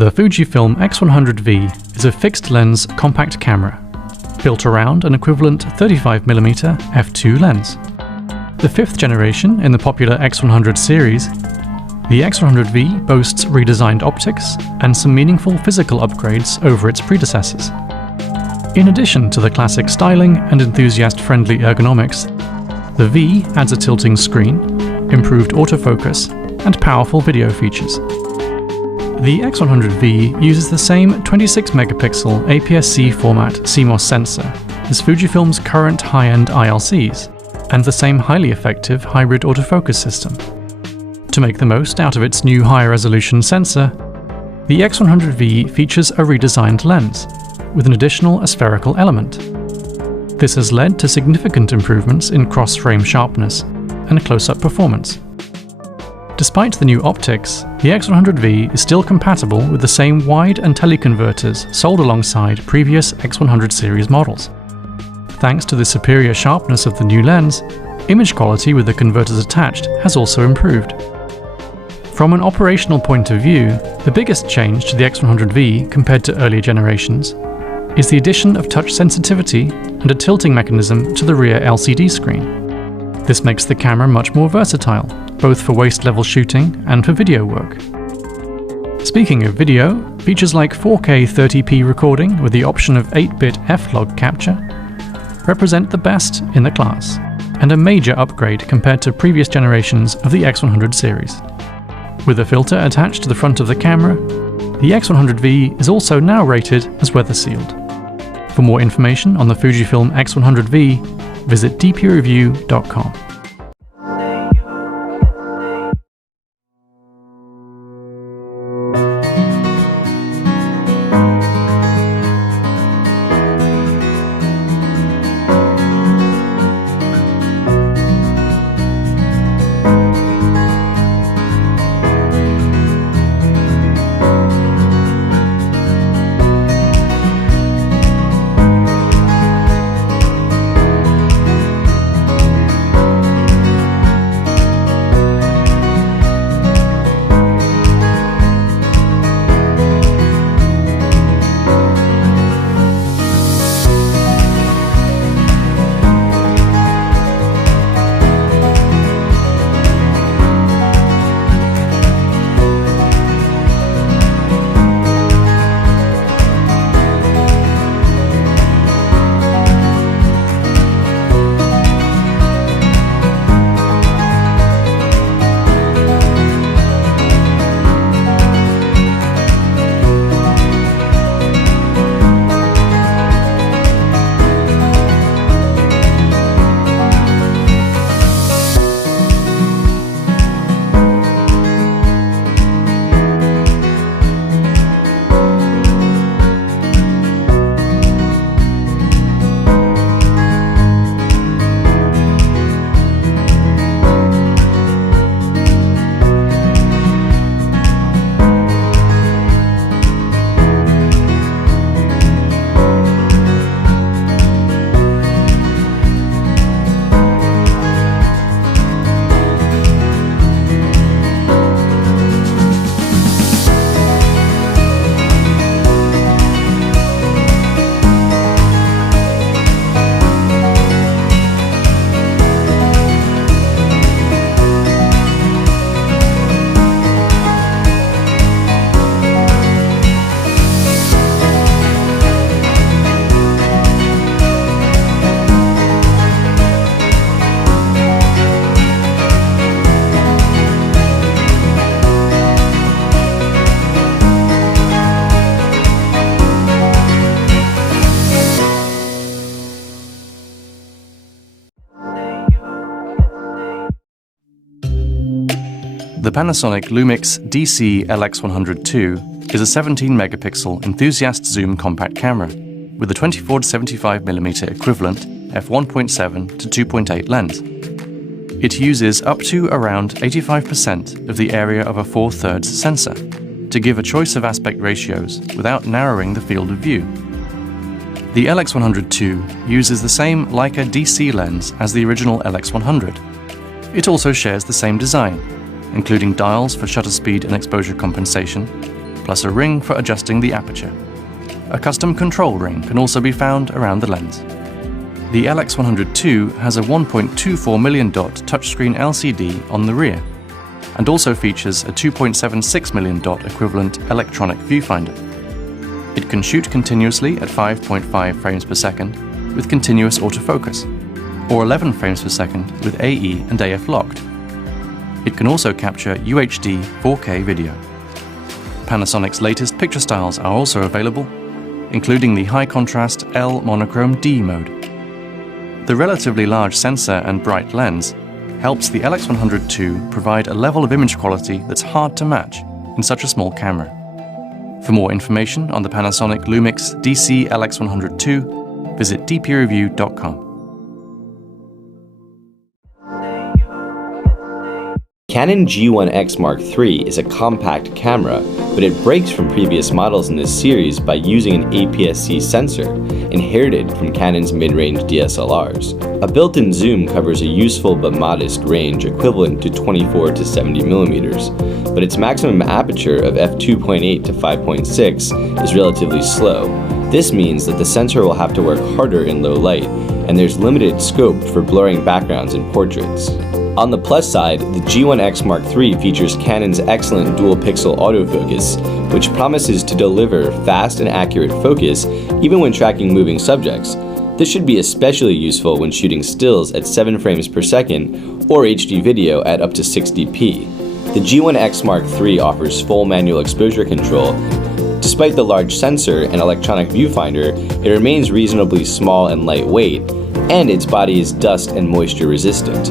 The Fujifilm X100v is a fixed-lens compact camera, built around an equivalent 35mm f2 lens. The fifth generation in the popular X100 series, the X100v boasts redesigned optics and some meaningful physical upgrades over its predecessors. In addition to the classic styling and enthusiast-friendly ergonomics, the V adds a tilting screen, improved autofocus, and powerful video features. The X100v uses the same 26-megapixel APS-C format CMOS sensor as Fujifilm's current high-end ILCs, and the same highly effective hybrid autofocus system. To make the most out of its new higher-resolution sensor, the X100v features a redesigned lens, with an additional aspherical element. This has led to significant improvements in cross-frame sharpness and close-up performance. Despite the new optics, the X100v is still compatible with the same wide and teleconverters sold alongside previous X100 series models. Thanks to the superior sharpness of the new lens, image quality with the converters attached has also improved. From an operational point of view, the biggest change to the X100v compared to earlier generations is the addition of touch sensitivity and a tilting mechanism to the rear LCD screen. This makes the camera much more versatile, both for waist-level shooting and for video work. Speaking of video, features like 4K 30p recording with the option of 8-bit f-log capture represent the best in the class, and a major upgrade compared to previous generations of the X100 series. With a filter attached to the front of the camera, the X100v is also now rated as weather-sealed. For more information on the Fujifilm X100v, visit dpreview.com. The Panasonic Lumix DC LX100 II is a 17-megapixel enthusiast zoom compact camera with a 24-75mm equivalent f1.7 to 2.8 lens. It uses up to around 85% of the area of a 4/3 sensor to give a choice of aspect ratios without narrowing the field of view. The LX100 II uses the same Leica DC lens as the original LX100. It also shares the same design, including dials for shutter speed and exposure compensation, plus a ring for adjusting the aperture. A custom control ring can also be found around the lens. The LX100 has a 1.24 million dot touchscreen LCD on the rear, and also features a 2.76 million dot equivalent electronic viewfinder. It can shoot continuously at 5.5 frames per second with continuous autofocus, or 11 frames per second with AE and AF locked. It can also capture UHD 4K video. Panasonic's latest picture styles are also available, including the high-contrast L monochrome D mode. The relatively large sensor and bright lens helps the LX100 provide a level of image quality that's hard to match in such a small camera. For more information on the Panasonic Lumix DC LX100 visit dpreview.com. Canon G1x Mark Iii is a compact camera, but it breaks from previous models in this series by using an APS-C sensor, inherited from Canon's mid-range DSLRs. A built-in zoom covers a useful but modest range equivalent to 24 to 70 millimeters, but its maximum aperture of f2.8 to 5.6 is relatively slow. This means that the sensor will have to work harder in low light, and there's limited scope for blurring backgrounds in portraits. On the plus side, the G1x Mark III features Canon's excellent dual-pixel autofocus, which promises to deliver fast and accurate focus even when tracking moving subjects. This should be especially useful when shooting stills at 7 frames per second or HD video at up to 60p. The G1x Mark III offers full manual exposure control. Despite the large sensor and electronic viewfinder, it remains reasonably small and lightweight, and its body is dust and moisture resistant.